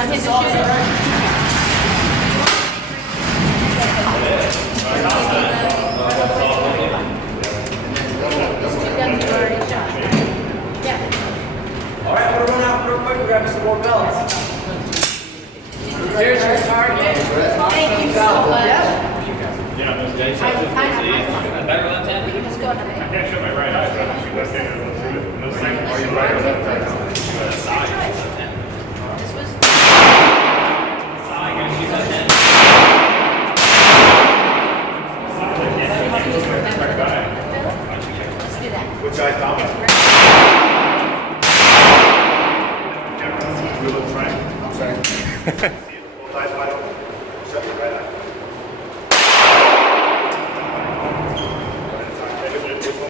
want him to shoot it? All right, I'm gonna run out real quick and grab some more belts. Here's your target. Thank you so much. Yeah, those days. Better than 10? We can just go ahead. I can't show my right eye, but I'm left handed. No second. Are you right or left eye? This was. Let's do that. Which eye's dominant? We look frank. I'm sorry.